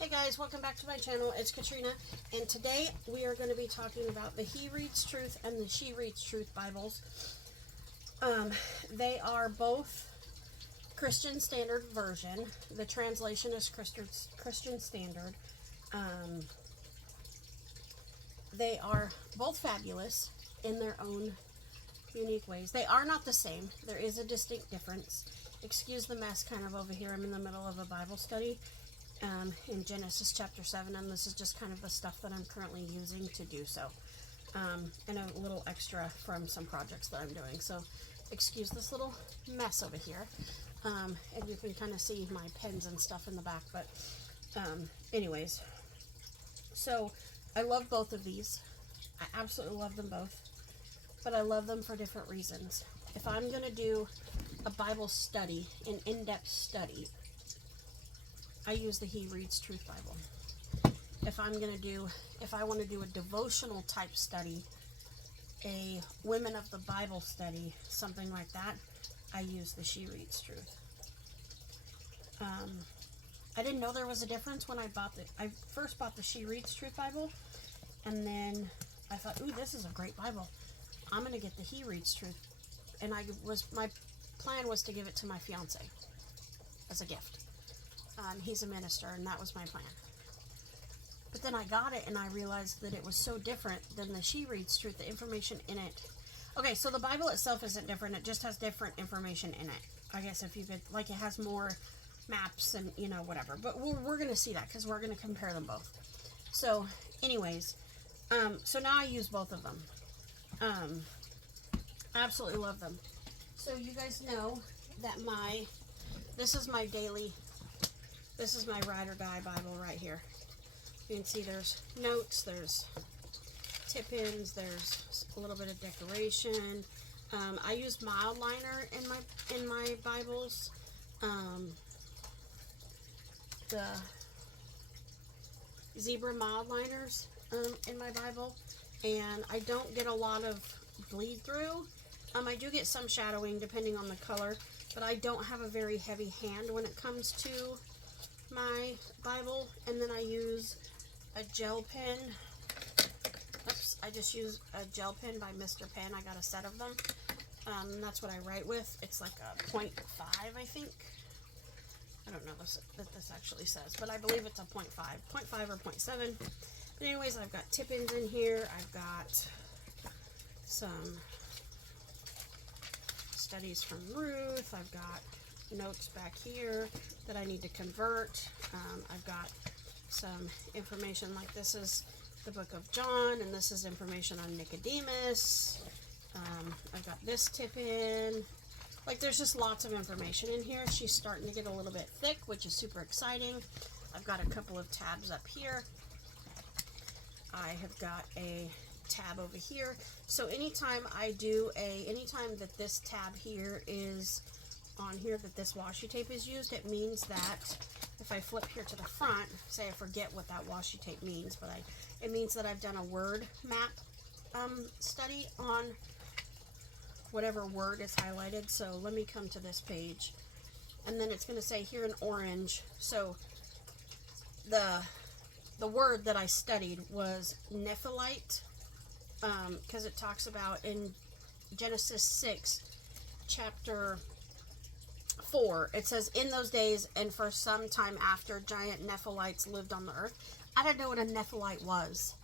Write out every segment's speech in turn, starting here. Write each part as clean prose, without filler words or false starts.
Hey guys, welcome back to my channel. It's Katrina, and today we are going to be talking about the He Reads Truth and the She Reads Truth Bibles. They are both Christian Standard Version. The translation is Christian Standard. They are both fabulous in their own unique ways. They are not the same. There is a distinct difference. Excuse the mess kind of over here. I'm in the middle of a Bible study. In Genesis chapter 7, and this is just kind of the stuff that I'm currently using to do so, and a little extra from some projects that I'm doing. So excuse this little mess over here, and you can kind of see my pens and stuff in the back, but anyways, so I love both of these. I absolutely love them both, but I love them for different reasons. If I'm going to do a Bible study, an in-depth study, I use the He Reads Truth Bible. If I want to do a devotional type study, a Women of the Bible study, something like that, I use the She Reads Truth. I didn't know there was a difference when I first bought the She Reads Truth Bible, and then I thought, ooh, this is a great Bible. I'm going to get the He Reads Truth. And my plan was to give it to my fiance as a gift. He's a minister, and that was my plan. But then I got it, and I realized that it was so different than the She Reads Truth, the information in it. Okay, so the Bible itself isn't different. It just has different information in it. I guess if you could, like, it has more maps and, whatever. But we're going to see that because we're going to compare them both. So, anyways, so now I use both of them. I absolutely love them. So you guys know that this is my ride or die Bible right here. You can see there's notes, there's tip-ins, there's a little bit of decoration. I use mild liner in my Bibles. The zebra mild liners in my Bible, and I don't get a lot of bleed through. I do get some shadowing depending on the color, but I don't have a very heavy hand when it comes to my Bible. And then I use a gel pen. I just use a gel pen by Mr. Pen. I got a set of them. That's what I write with. It's like a 0.5, I think. I don't know that this actually says, but I believe it's a 0.5 or 0.7. But anyways, I've got tip-ins in here. I've got some studies from Ruth. I've got notes back here that I need to convert. I've got some information, like this is the book of John, and this is information on Nicodemus. I've got this tip in. Like, there's just lots of information in here. She's starting to get a little bit thick, which is super exciting. I've got a couple of tabs up here. I have got a tab over here. So anytime that this tab here is on here, that this washi tape is used, it means that if I flip here to the front, say I forget what that washi tape means, but it means that I've done a word map study on whatever word is highlighted. So let me come to this page, and then it's going to say here in orange. So the word that I studied was Nephilim, because it talks about in Genesis 6, chapter 4, it says, in those days and for some time after, giant Nephilites lived on the earth. I didn't know what a Nephilite was.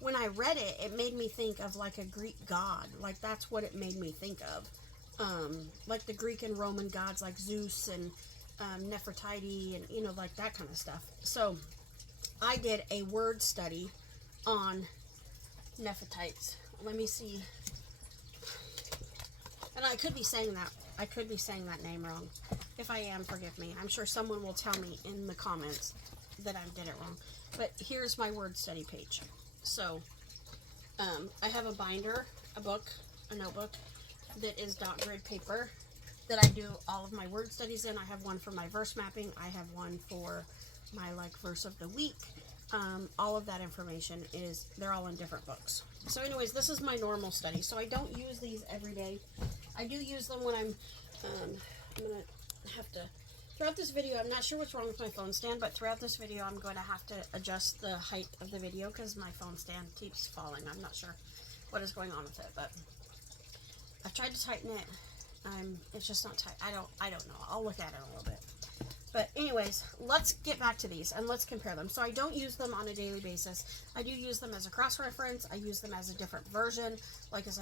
When I read it, it made me think of like a Greek god. Like, that's what it made me think of. Like the Greek and Roman gods, like Zeus and Nefertiti, and like that kind of stuff. So I did a word study on Nephilites. Let me see. And I could be saying that name wrong. If I am, forgive me. I'm sure someone will tell me in the comments that I did it wrong. But here's my word study page. So, I have a binder, a notebook, that is dot grid paper that I do all of my word studies in. I have one for my verse mapping. I have one for my, verse of the week. All of that information they're all in different books. So anyways, this is my normal study. So I don't use these every day. I do use them when I'm going to have to Throughout this video, I'm not sure what's wrong with my phone stand, but throughout this video, I'm going to have to adjust the height of the video because my phone stand keeps falling. I'm not sure what is going on with it, but I've tried to tighten it. It's just not tight. I don't know. I'll look at it a little bit. But anyways, let's get back to these and let's compare them. So I don't use them on a daily basis. I do use them as a cross-reference. I use them as a different version, like as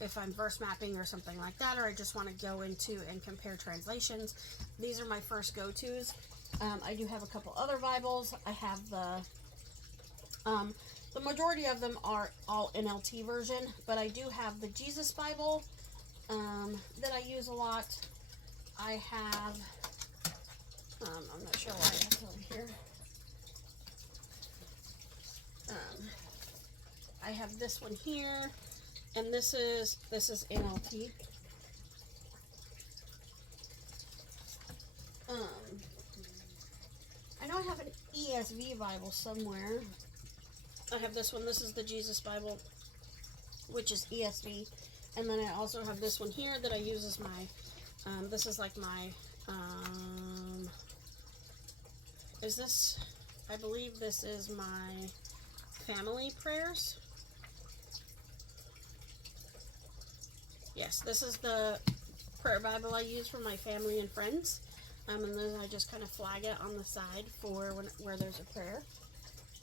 if I'm verse mapping or something like that, or I just want to go into and compare translations. These are my first go-tos. I do have a couple other Bibles. I have the majority of them are all NLT version, but I do have the Jesus Bible that I use a lot. I have... I'm not sure why that's over here. I have this one here, and this is NLT. I know I have an ESV Bible somewhere. I have this one. This is the Jesus Bible, which is ESV, and then I also have this one here that I use as my. This is like my. I believe this is my family prayers. Yes, this is the prayer Bible I use for my family and friends. And then I just kind of flag it on the side for where there's a prayer.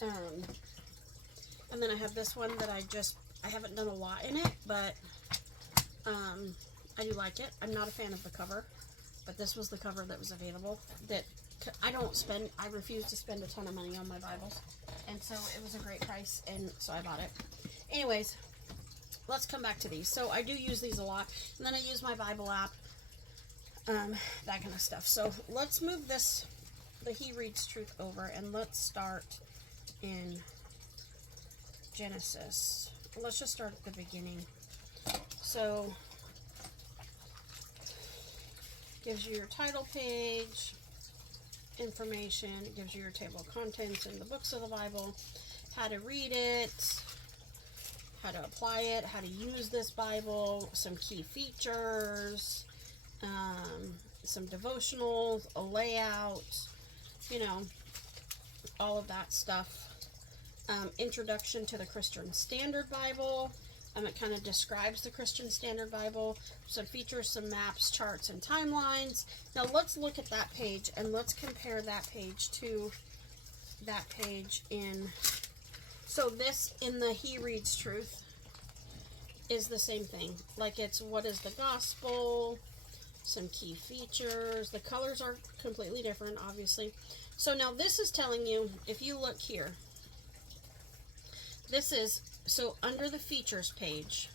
And then I have this one that I haven't done a lot in it, but I do like it. I'm not a fan of the cover, but this was the cover that was available. I refuse to spend a ton of money on my Bibles, and so it was a great price, and so I bought it. Anyways, let's come back to these. So I do use these a lot, and then I use my Bible app, that kind of stuff. So let's move the He Reads Truth over, and let's start in Genesis. Let's just start at the beginning. So, gives you your title page, information, it gives you your table of contents and the books of the Bible, how to read it, how to apply it, how to use this Bible, some key features, some devotionals, a layout, all of that stuff. Introduction to the Christian Standard Bible. It kind of describes the Christian Standard Bible, some features, some maps, charts, and timelines. Now let's look at that page and let's compare that page to that page in... So this, in the He Reads Truth, is the same thing. Like, it's what is the gospel, some key features. The colors are completely different, obviously. So now this is telling you, if you look here, this is... So under the features page,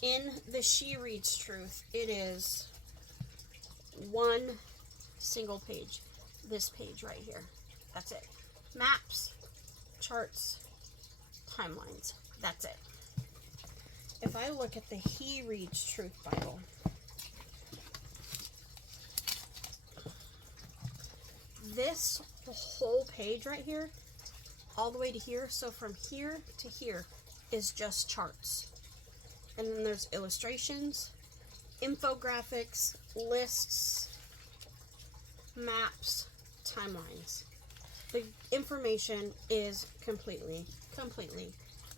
in the She Reads Truth, it is one single page. This page right here. That's it. Maps, charts, timelines. That's it. If I look at the He Reads Truth Bible, this whole page right here, all the way to here, so from here to here is just charts, and then there's illustrations, infographics, lists, maps, timelines. The information is completely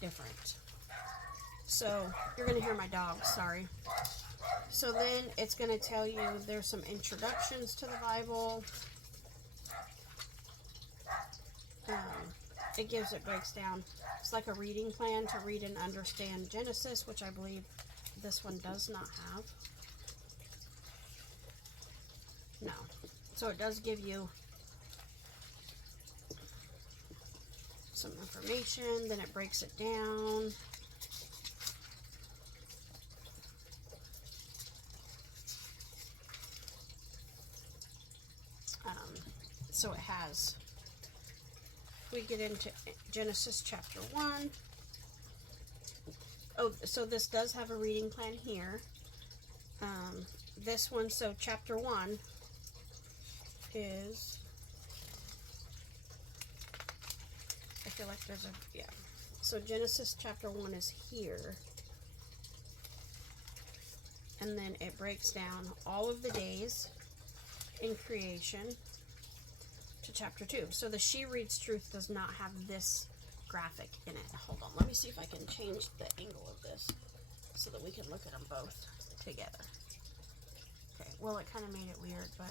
different. So you're gonna hear my dog, sorry. So then it's gonna tell you there's some introductions to the Bible. It breaks down. It's like a reading plan to read and understand Genesis, which I believe this one does not have. No. So it does give you some information, then it breaks it down. So it has... We get into Genesis chapter 1. Oh, so this does have a reading plan here. This one, so chapter 1 is... I feel like there's a... Yeah. So Genesis chapter 1 is here. And then it breaks down all of the days in creation to chapter 2. So the She Reads Truth does not have this graphic in it. Hold on, let me see if I can change the angle of this so that we can look at them both together. Okay, well, it kind of made it weird, but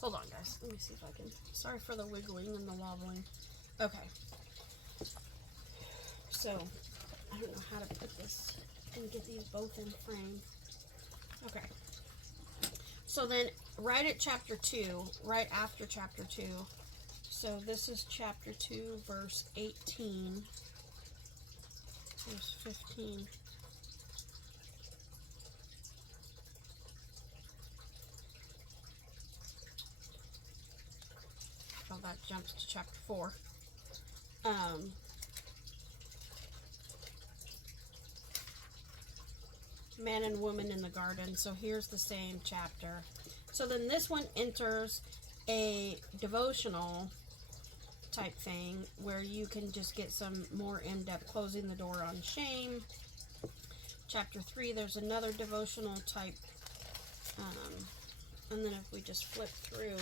hold on, guys. Let me see if I can. Sorry for the wiggling and the wobbling. Okay. So, I don't know how to put this and get these both in frame. Okay. So then, right at chapter 2, right after chapter 2, so this is chapter 2, verse 18, verse 15. Oh, that jumps to chapter 4. Man and woman in the garden. So here's the same chapter. So then this one enters a devotional type thing where you can just get some more in-depth closing the door on shame. Chapter 3, there's another devotional type. And then if we just flip through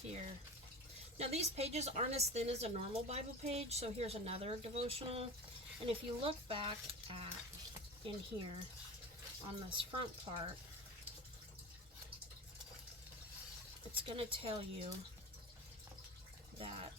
here. Now these pages aren't as thin as a normal Bible page, so here's another devotional. And if you look back at in here on this front part, it's going to tell you that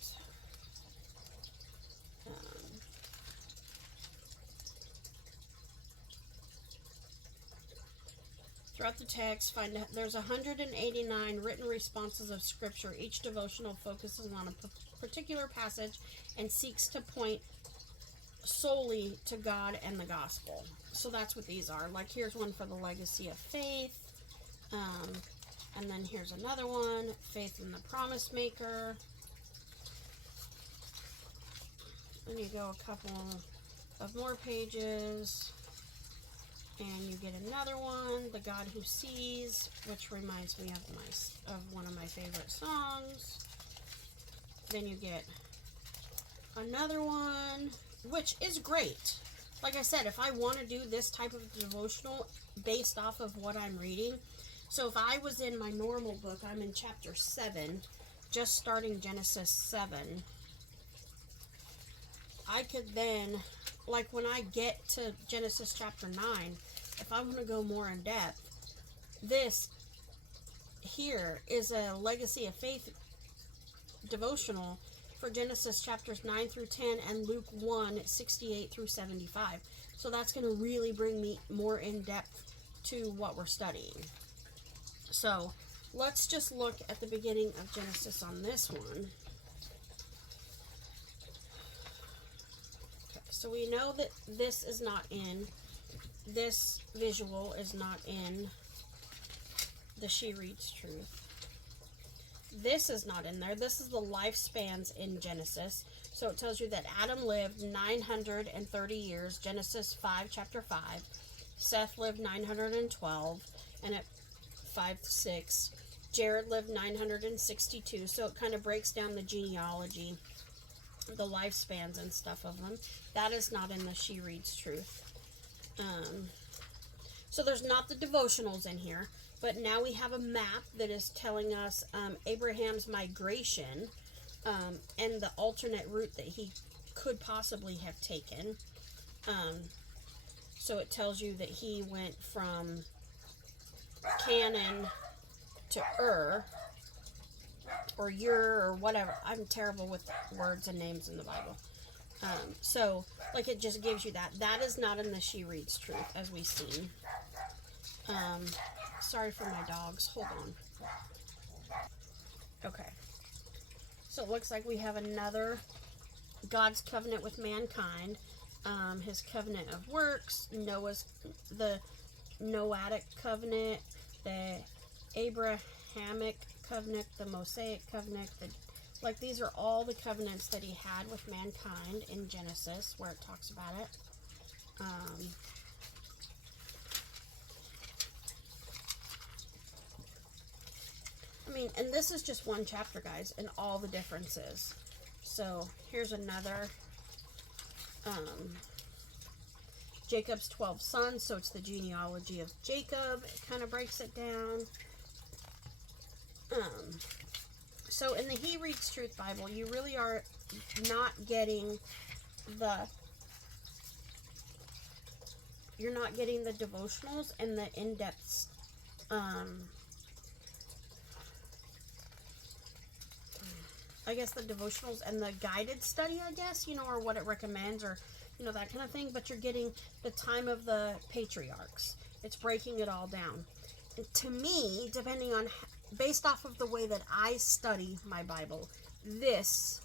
throughout the text, find out there's 189 written responses of Scripture. Each devotional focuses on a particular passage and seeks to point solely to God and the gospel. So that's what these are. Like here's one for the legacy of faith. And then here's another one, faith in the promise maker. Then you go a couple of more pages. And you get another one, The God Who Sees, which reminds me of one of my favorite songs. Then you get another one, which is great. Like I said, if I want to do this type of devotional based off of what I'm reading, so if I was in my normal book, I'm in chapter 7, just starting Genesis 7, I could then, like when I get to Genesis chapter 9, if I want to go more in depth, this here is a legacy of faith devotional for Genesis chapters 9 through 10 and Luke 1, 68 through 75. So that's going to really bring me more in depth to what we're studying. So let's just look at the beginning of Genesis on this one. Okay, so we know that this is not in, this visual is not in the She Reads Truth. This is not in there. This is the lifespans in Genesis. So it tells you that Adam lived 930 years, Genesis 5, chapter 5. Seth lived 912, and at 5-6, Jared lived 962. So it kind of breaks down the genealogy, the lifespans and stuff of them. That is not in the She Reads Truth. So there's not the devotionals in here. But now we have a map that is telling us Abraham's migration and the alternate route that he could possibly have taken. So it tells you that he went from Canaan to Ur, or Ur, or whatever. I'm terrible with words and names in the Bible. So, like, it just gives you that. That is not in the She Reads Truth, as we've seen. Sorry for my dogs. Hold on. Okay. So it looks like we have another God's covenant with mankind. His covenant of works, the Noahic covenant, the Abrahamic covenant, the Mosaic covenant. Like these are all the covenants that he had with mankind in Genesis, where it talks about it. I mean, and this is just one chapter, guys, and all the differences. So here's another Jacob's 12 sons. So it's the genealogy of Jacob. It kind of breaks it down. So in the He Reads Truth Bible, you really are not getting you're not getting the devotionals and the in-depth I guess the devotionals and the guided study, I guess, or what it recommends, or that kind of thing, but you're getting the time of the patriarchs. It's breaking it all down. And to me, depending on, based off of the way that I study my Bible, this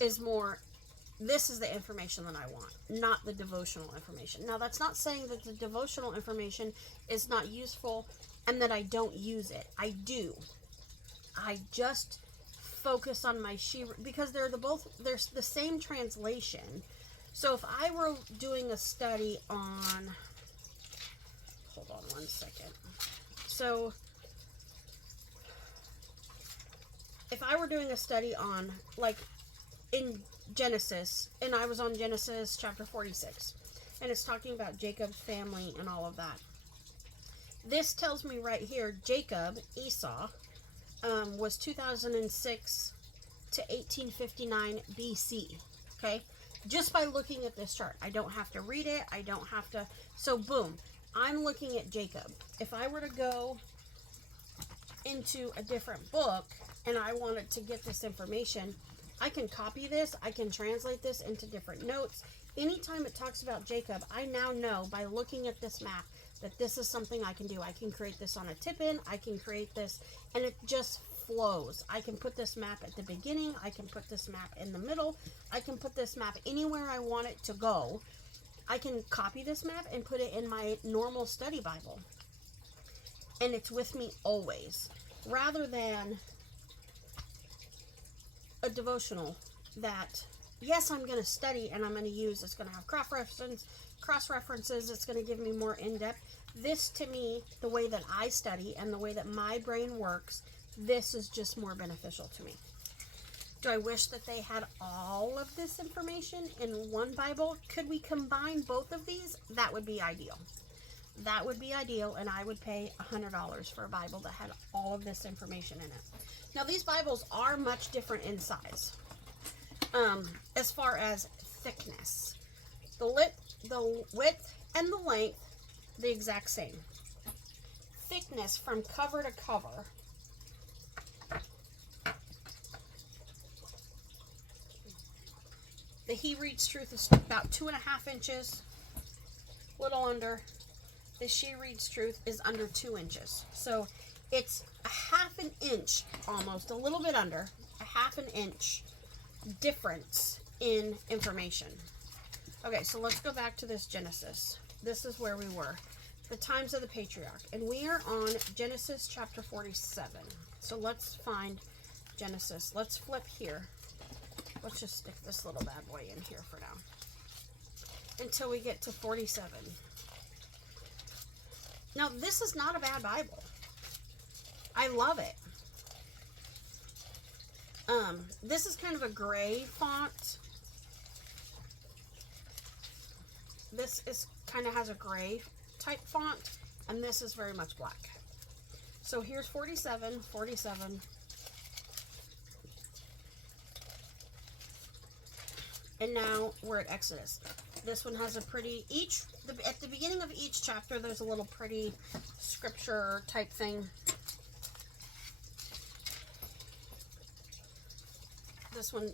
is the information that I want, not the devotional information. Now, that's not saying that the devotional information is not useful and that I don't use it. I do. I just focus on my because they're the same translation. So if I were doing a study on, hold on one second. So if I were doing a study on, like, in Genesis, and I was on Genesis chapter 46, and it's talking about Jacob's family and all of that. This tells me right here, Jacob, Esau, was 2006 to 1859 BC, okay? Just by looking at this chart. I don't have to read it. I don't have to. So, boom. I'm looking at Jacob. If I were to go into a different book and I wanted to get this information, I can copy this. I can translate this into different notes. Anytime it talks about Jacob, I now know by looking at this map that this is something I can do. I can create this on a tip-in. I can create this, and it just flows. I can put this map at the beginning. I can put this map in the middle. I can put this map anywhere I want it to go. I can copy this map and put it in my normal study Bible. And it's with me always. Rather than a devotional that, yes, I'm going to study and I'm going to use, it's going to have cross references, it's going to give me more in-depth. This, to me, the way that I study and the way that my brain works, this is just more beneficial to me. Do I wish that they had all of this information in one Bible? Could we combine both of these? That would be ideal. That would be ideal, and I would pay $100 for a Bible that had all of this information in it. Now, these Bibles are much different in size. As far as thickness. The width and the length, the exact same. Thickness from cover to cover. The He Reads Truth is about 2.5 inches, little under. The She Reads Truth is under 2 inches. So it's a 1/2 inch, almost, a little bit under, a 1/2 inch difference in information. Okay, so let's go back to this Genesis. This is where we were. The times of the patriarch. And we are on Genesis chapter 47. So let's find Genesis. Let's flip here. Let's just stick this little bad boy in here for now. Until we get to 47. Now, this is not a bad Bible. I love it. This is kind of a gray font. This is kind of has a gray type font, and this is very much black. So here's 47, 47. And now we're at Exodus. This one has a pretty, at the beginning of each chapter, there's a little pretty scripture type thing.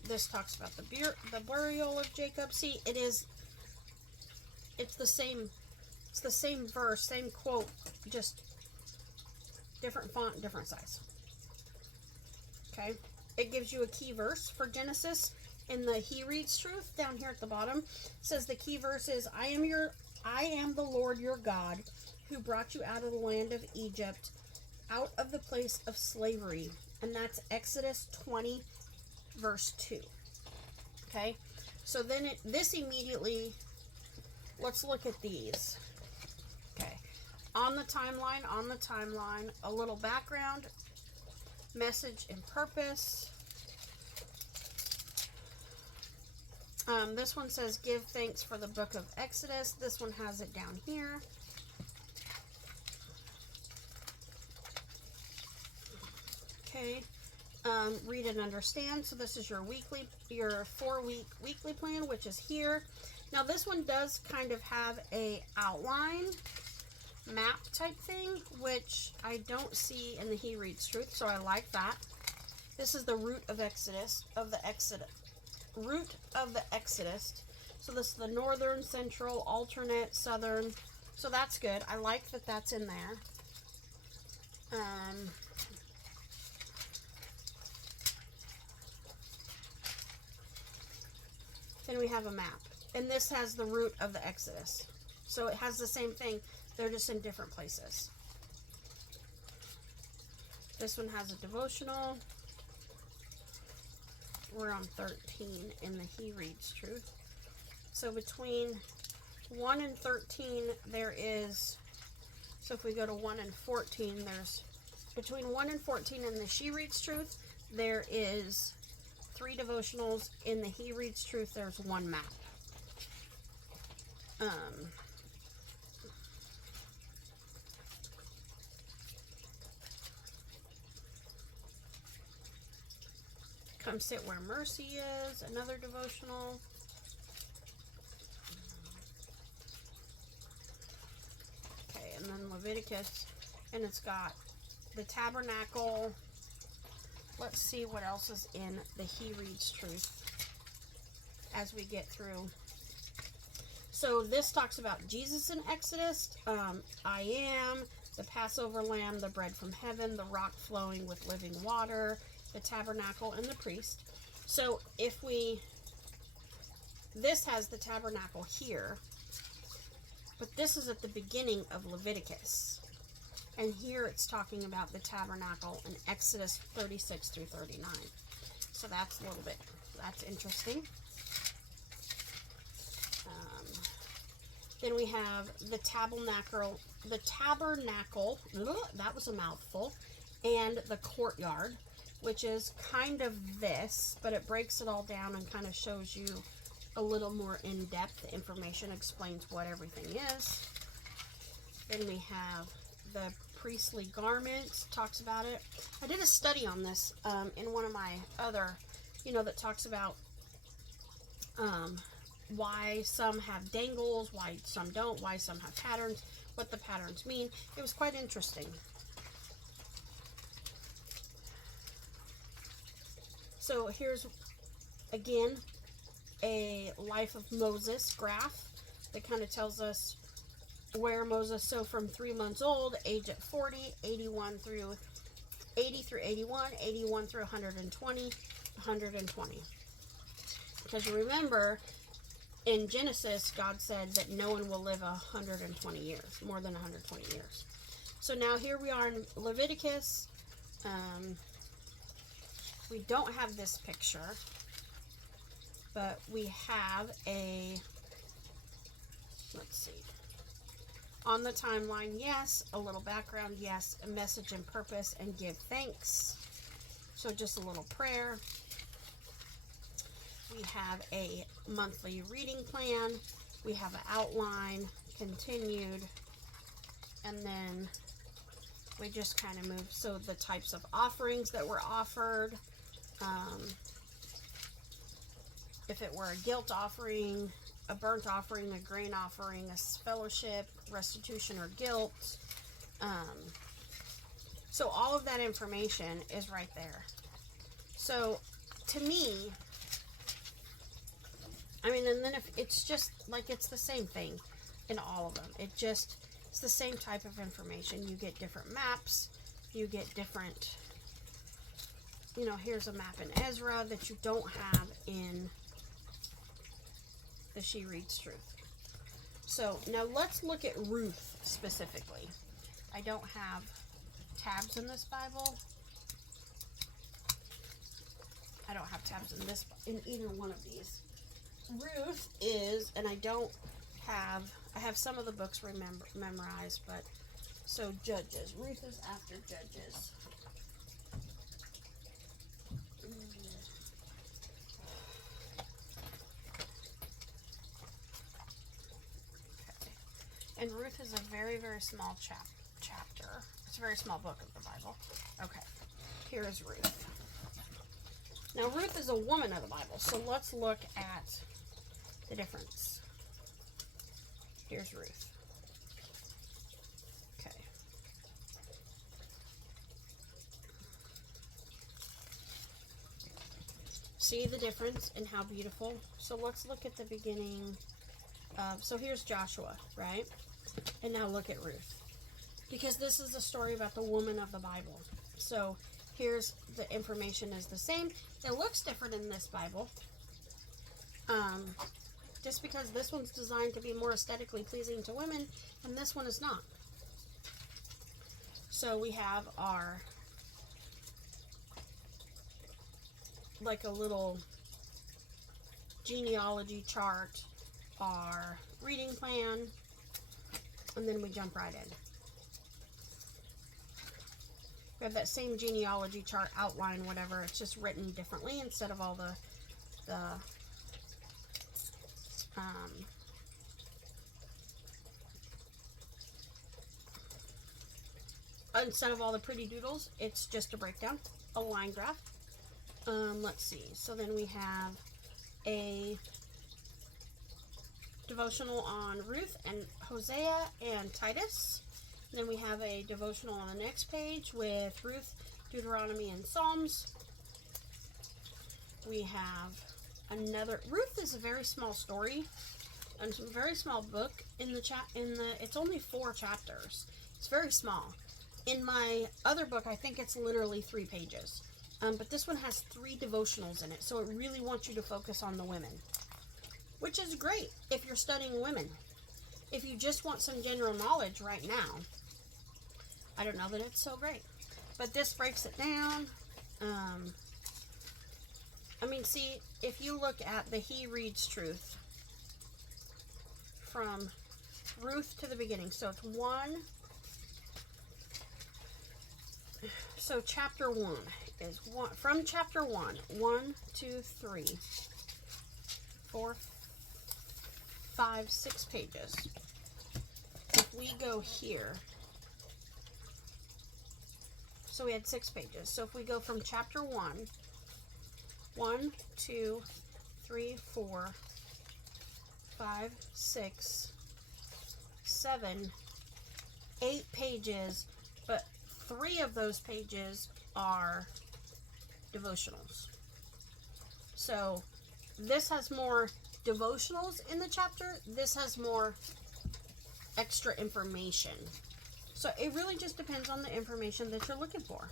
This talks about the burial of Jacob. See, it's the same verse, same quote, just different font, different size. Okay, it gives you a key verse for Genesis. In the He Reads Truth, down here at the bottom, says the key verse is, I am the Lord your God, who brought you out of the land of Egypt, out of the place of slavery. And that's Exodus 20, verse 2. Okay, so then this immediately, let's look at these. Okay, on the timeline, a little background, message and purpose. This one says, give thanks for the book of Exodus. This one has it down here. Okay. Read and understand. So this is your 4-week weekly plan, which is here. Now this one does kind of have a outline map type thing, which I don't see in the He Reads Truth, so I like that. This is the route of Exodus, route of the Exodus. So this is the northern, central, alternate, southern. So that's good. I like that that's in there. Then we have a map. And this has the route of the Exodus. So it has the same thing. They're just in different places. This one has a devotional. We're on 13 in the He Reads Truth. So between 1 and 13, there is, so if we go to 1 and 14, there's, between 1 and 14 in the She Reads Truth, there is 3 devotionals. In the He Reads Truth, there's 1 map. Come Sit Where Mercy Is, another devotional. Okay, and then Leviticus, and it's got the tabernacle. Let's see what else is in the He Reads Truth as we get through. So this talks about Jesus in Exodus. I am, the Passover lamb, the bread from heaven, the rock flowing with living water, the tabernacle, and the priest. So if this has the tabernacle here, but this is at the beginning of Leviticus. And here it's talking about the tabernacle in Exodus 36 through 39. So that's a little bit, that's interesting. Then we have the tabernacle, that was a mouthful, and the courtyard, which is kind of this, but it breaks it all down and kind of shows you a little more in-depth information, explains what everything is. Then we have the priestly garments, talks about it. I did a study on this in one of my other, that talks about why some have dangles, why some don't, why some have patterns, what the patterns mean. It was quite interesting. So here's, again, a Life of Moses graph that kind of tells us where Moses, so from 3 months old, age at 40, 81 through 80 through 81, 81 through 120, 120. Because remember, in Genesis, God said that no one will live 120 years, more than 120 years. So now here we are in Leviticus. We don't have this picture, but we have let's see. On the timeline, yes. A little background, yes. A message and purpose, and give thanks. So just a little prayer. We have a monthly reading plan. We have an outline, continued, and then we just kind of move. So the types of offerings that were offered. If it were a guilt offering, a burnt offering, a grain offering, a fellowship, restitution, or guilt. So all of that information is right there. So to me, and then if it's just like, it's the same thing in all of them. It's the same type of information. You get different maps, you get different, here's a map in Ezra that you don't have in the She Reads Truth. So now let's look at Ruth specifically. I don't have tabs in this Bible. I don't have tabs in either one of these. Ruth is, and I have some of the books memorized, but so Judges. Ruth is after Judges. And Ruth is a very, very small chapter. It's a very small book of the Bible. Okay. here is Ruth. Now, Ruth is a woman of the Bible, so let's look at the difference. Here's Ruth. Okay. See the difference in how beautiful? So let's look at the beginning. So here's Joshua, right? And now look at Ruth. Because this is a story about the woman of the Bible. So here's the information is the same. It looks different in this Bible. Just because this one's designed to be more aesthetically pleasing to women, and this one is not. So we have our, like a little genealogy chart, our reading plan, and then we jump right in. We have that same genealogy chart outline, whatever, it's just written differently instead of all the instead of all the pretty doodles, it's just a breakdown, a line graph. Let's see. So then we have a devotional on Ruth and Hosea and Titus. Then we have a devotional on the next page with Ruth, Deuteronomy, and Psalms. We have another. Ruth is a very small story and a very small book. It's only 4 chapters. It's very small. In my other book, I think it's literally 3 pages. But this one has 3 devotionals in it, so it really wants you to focus on the women, which is great if you're studying women. If you just want some general knowledge right now, I don't know that it's so great. But this breaks it down. I mean, see, if you look at the He Reads Truth from Ruth to the beginning, so it's 1. So chapter 1 is from chapter 1, 1, 2, 3, 4, 5, 6 pages. If we go here, so we had 6 pages. So if we go from chapter 1, 1, 2, 3, 4, 5, 6, 7, 8 pages, but 3 of those pages are devotionals. So this has more devotionals in the chapter. This has more extra information. So it really just depends on the information that you're looking for.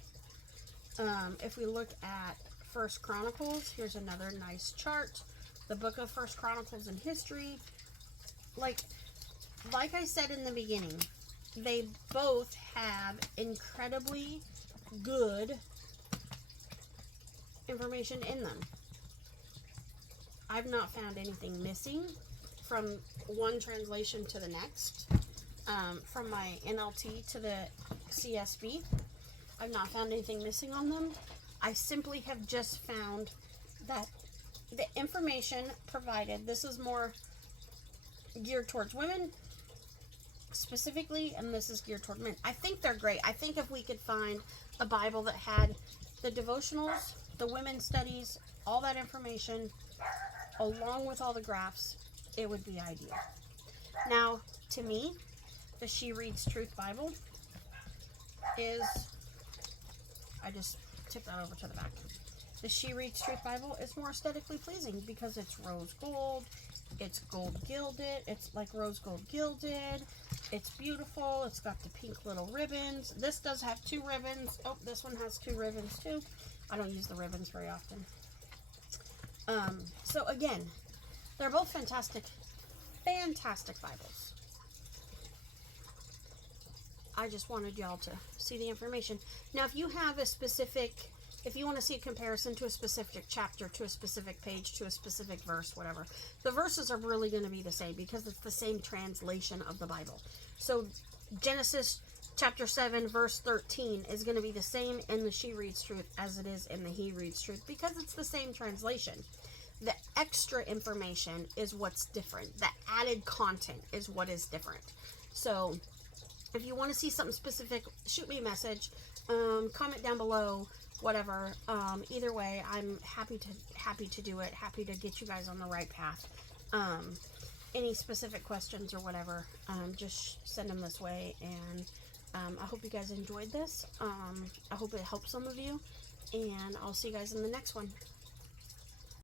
If we look at First Chronicles, here's another nice chart. The book of First Chronicles in history. Like I said in the beginning, they both have incredibly good information in them. I've not found anything missing from one translation to the next. From my NLT to the CSB, I've not found anything missing on them. I simply have just found that the information provided, this is more geared towards women specifically, and this is geared toward men. I think they're great. I think if we could find a Bible that had the devotionals, the women's studies, all that information, along with all the graphs, it would be ideal. Now, to me, the She Reads Truth Bible is, I just tipped that over to the back. The She Reads Truth Bible is more aesthetically pleasing because it's rose gold, it's gold gilded, it's like rose gold gilded, it's beautiful, it's got the pink little ribbons. This does have 2 ribbons. Oh, this one has 2 ribbons too. I don't use the ribbons very often. So again, they're both fantastic Bibles. I just wanted y'all to see the information. Now, if you have a specific, if you want to see a comparison to a specific chapter, to a specific page, to a specific verse, whatever, the verses are really going to be the same because it's the same translation of the Bible. So Genesis chapter 7, verse 13 is going to be the same in the She Reads Truth as it is in the He Reads Truth because it's the same translation. The extra information is what's different. The added content is what is different. So if you want to see something specific, shoot me a message, comment down below. whatever. Either way, I'm happy to do it. Happy to get you guys on the right path. Any specific questions or whatever, just send them this way. And I hope you guys enjoyed this. I hope it helped some of you. And I'll see you guys in the next one.